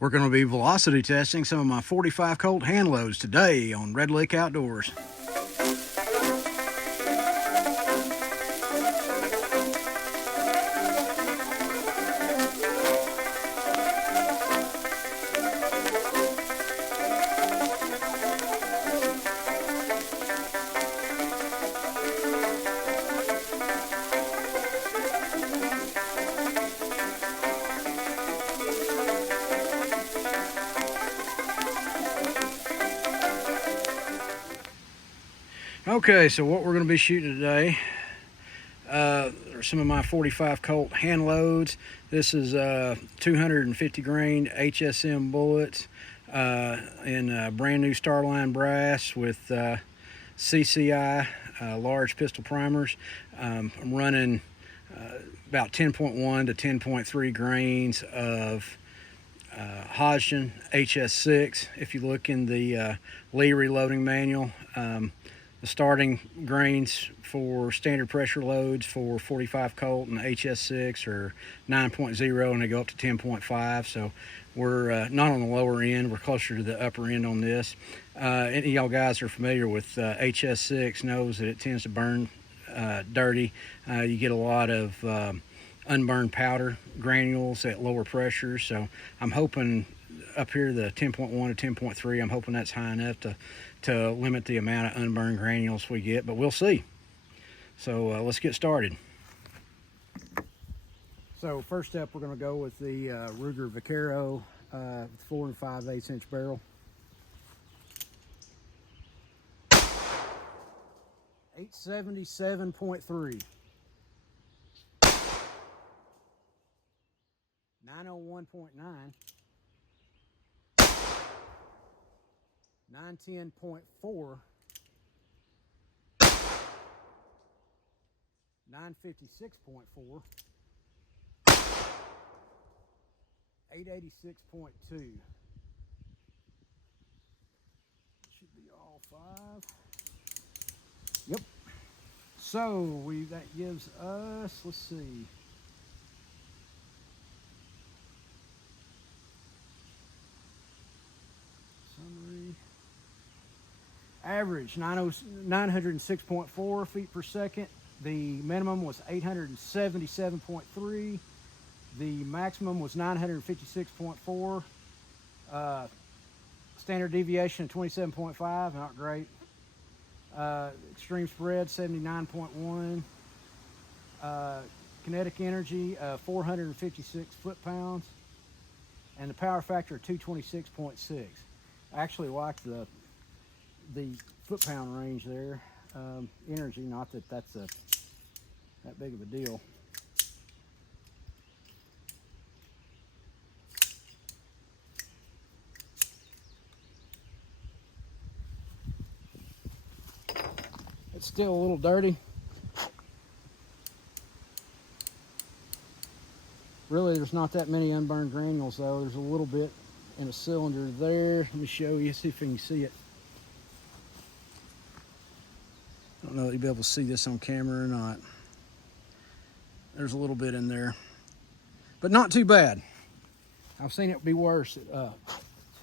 We're going to be velocity testing some of my 45 Colt hand loads today on Red Lake Outdoors. Okay, so what we're going to be shooting today are some of my 45 Colt hand loads. This is 250 grain HSM bullets in brand new Starline brass with CCI large pistol primers. I'm running about 10.1 to 10.3 grains of Hodgdon HS-6. If you look in the Lee reloading manual, the starting grains for standard pressure loads for 45 Colt and HS6 are 9.0 and they go up to 10.5. So we're not on the lower end, we're closer to the upper end on this. Any of y'all guys are familiar with HS6 knows that it tends to burn dirty. You get a lot of unburned powder granules at lower pressures. So I'm hoping up here the 10.1 to 10.3, I'm hoping that's high enough to limit the amount of unburned granules we get, but we'll see. So let's get started. So first up, we're going to go with the Ruger Vaquero 4 5/8 inch barrel. 877.3. 901.9. 910.4, 956.4, 886.2. Should be all five. Yep. So that gives us, let's see. Summary. Average 906.4 feet per second. The minimum was 877.3. The maximum was 956.4. Standard deviation of 27.5, not great. Extreme spread 79.1. Kinetic energy 456 foot-pounds. And the power factor 226.6. I actually like the foot-pound range there. Energy, not that that's that big of a deal. It's still a little dirty. Really, there's not that many unburned granules though. There's a little bit in a cylinder there. Let me show you, see if you can see it. I don't know if you'll be able to see this on camera or not. There's a little bit in there, but not too bad. I've seen it be worse at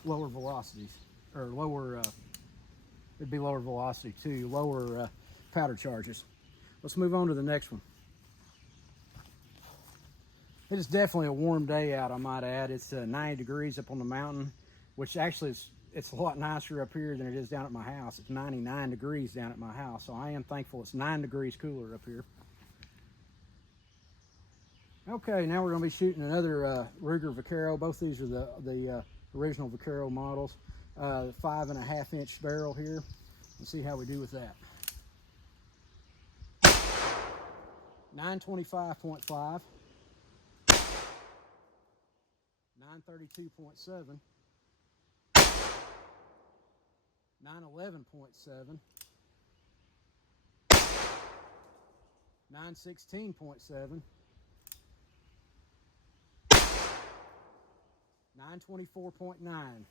lower velocities, or lower, it'd be lower velocity too, lower powder charges. Let's move on to the next one. It is definitely a warm day out, I might add. It's 90 degrees up on the mountain, which actually it's a lot nicer up here than it is down at my house. It's 99 degrees down at my house, so I am thankful it's 9 degrees cooler up here. Okay, now we're going to be shooting another Ruger Vaquero. Both these are the original Vaquero models. 5.5 inch barrel here. Let's see how we do with that. 925.5. 932.7, 911.7, 916.7, 924.9.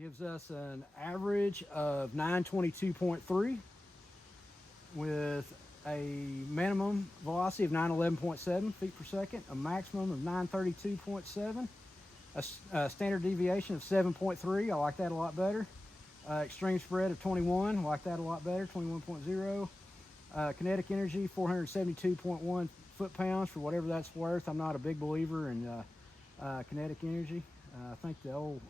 Gives us an average of 922.3 with a minimum velocity of 911.7 feet per second, a maximum of 932.7, a standard deviation of 7.3. I like that a lot better. Extreme spread of 21. I like that a lot better, 21.0. Kinetic energy 472.1 foot-pounds, for whatever that's worth. I'm not a big believer in kinetic energy. I think the old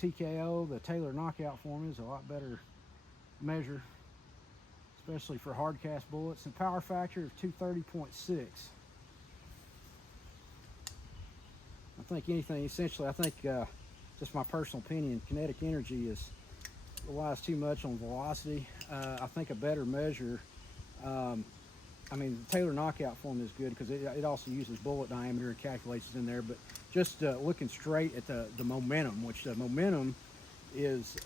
TKO, the Taylor knockout formula, is a lot better measure, especially for hard cast bullets. And power factor of 230.6. I think anything, essentially, I think just my personal opinion, kinetic energy relies too much on velocity. I think a better measure, I mean, the Taylor knockout formula is good because it also uses bullet diameter and calculates it in there, but just looking straight at the momentum, which the momentum is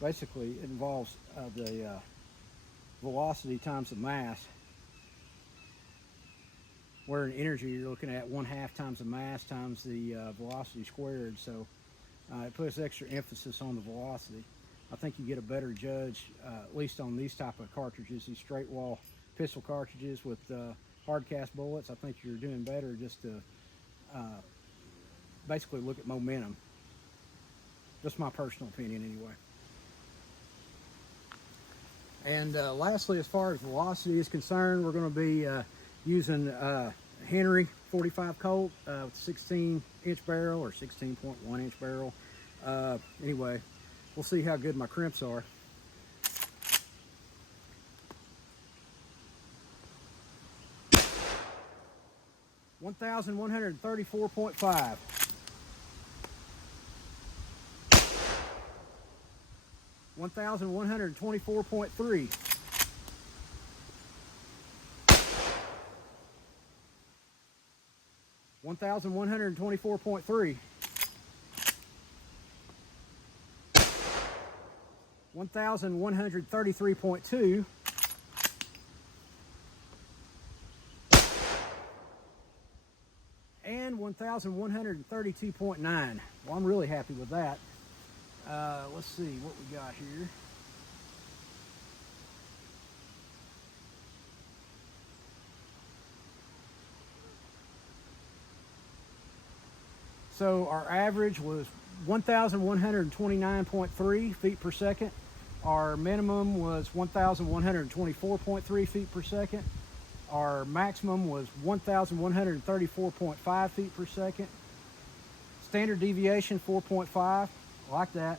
basically, it involves the velocity times the mass, where in energy you're looking at 1/2 times the mass times the velocity squared. So it puts extra emphasis on the velocity. I think you get a better judge, at least on these type of cartridges, these straight wall pistol cartridges with hard cast bullets. I think you're doing better just to basically look at momentum. Just my personal opinion anyway. And lastly, as far as velocity is concerned, we're going to be using Henry 45 Colt with 16-inch barrel or 16.1-inch barrel. Anyway, we'll see how good my crimps are. (1,134.5). 1,124.3. 1,124.3. 1,133.2. And 1,132.9. Well, I'm really happy with that. Let's see what we got here. So our average was 1,129.3 feet per second. Our minimum was 1,124.3 feet per second. Our maximum was 1,134.5 feet per second. Standard deviation 4.5. I like that.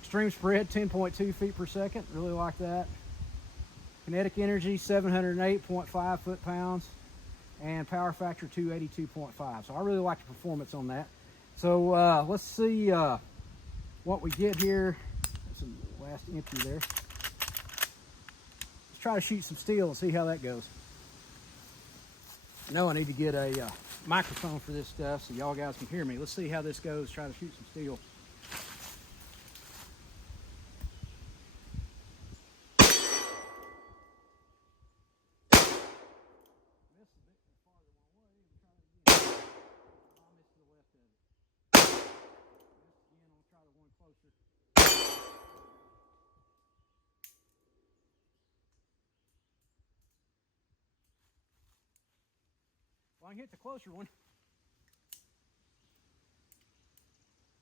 Extreme spread 10.2 feet per second. Really like that. Kinetic energy 708.5 foot-pounds. And power factor 282.5. So I really like the performance on that. So let's see what we get here. That's the last empty there. Let's try to shoot some steel and see how that goes. I know I need to get a microphone for this stuff so y'all guys can hear me. Let's see how this goes. Try to shoot some steel. Well, I can hit the closer one.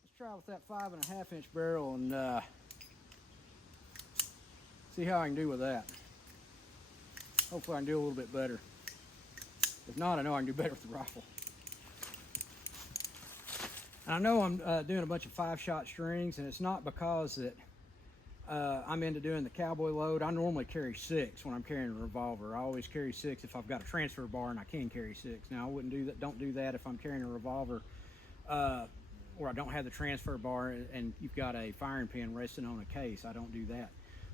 Let's try with that 5.5-inch barrel and see how I can do with that. Hopefully I can do a little bit better. If not, I know I can do better with the rifle. And I know I'm doing a bunch of 5-shot strings, and it's not because that I'm into doing the cowboy load. I normally carry 6 when I'm carrying a revolver. I always carry 6 if I've got a transfer bar and I can carry 6. Now I wouldn't do that. Don't do that if I'm carrying a revolver or I don't have the transfer bar and you've got a firing pin resting on a case. I don't do that.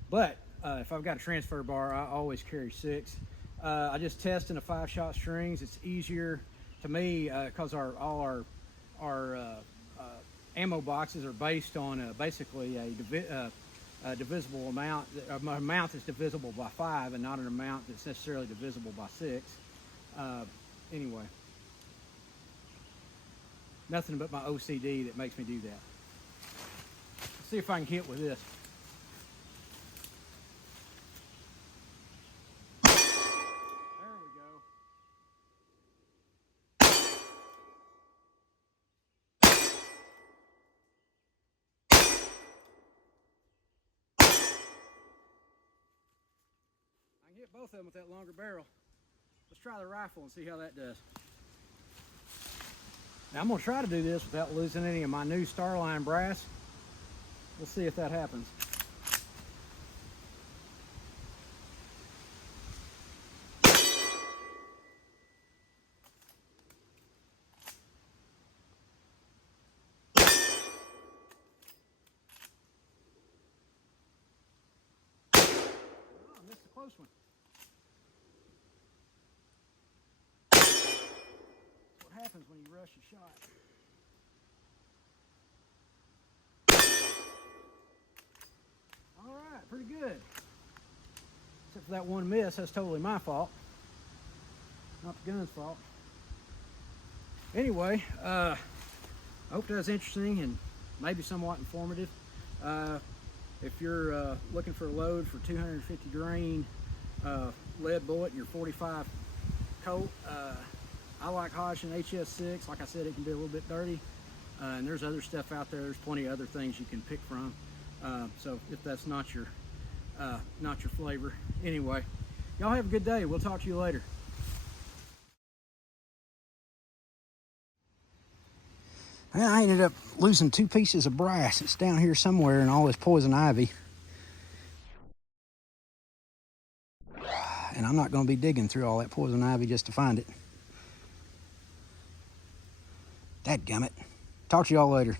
But if I've got a transfer bar, I always carry 6. I just test in the 5-shot strings. It's easier to me because all our ammo boxes are based on basically a divisible amount that's divisible by 5 and not an amount that's necessarily divisible by 6. Anyway, nothing but my OCD that makes me do that. Let's see if I can hit with this. can hit both of them with that longer barrel. Let's try the rifle and see how that does. Now I'm going to try to do this without losing any of my new Starline brass. We'll see if that happens. Oh, I missed a close one. That's what happens when you rush a shot. All right, pretty good. Except for that one miss, that's totally my fault. Not the gun's fault. Anyway, I hope that was interesting and maybe somewhat informative. If you're looking for a load for 250 grain lead bullet in your 45 Colt, I like Hodgdon HS-6. Like I said, it can be a little bit dirty, and there's other stuff out there. There's plenty of other things you can pick from. So if that's not your flavor, anyway, y'all have a good day. We'll talk to you later. Well, I ended up losing 2 pieces of brass. It's down here somewhere in all this poison ivy. And I'm not going to be digging through all that poison ivy just to find it. Dadgummit. Talk to y'all later.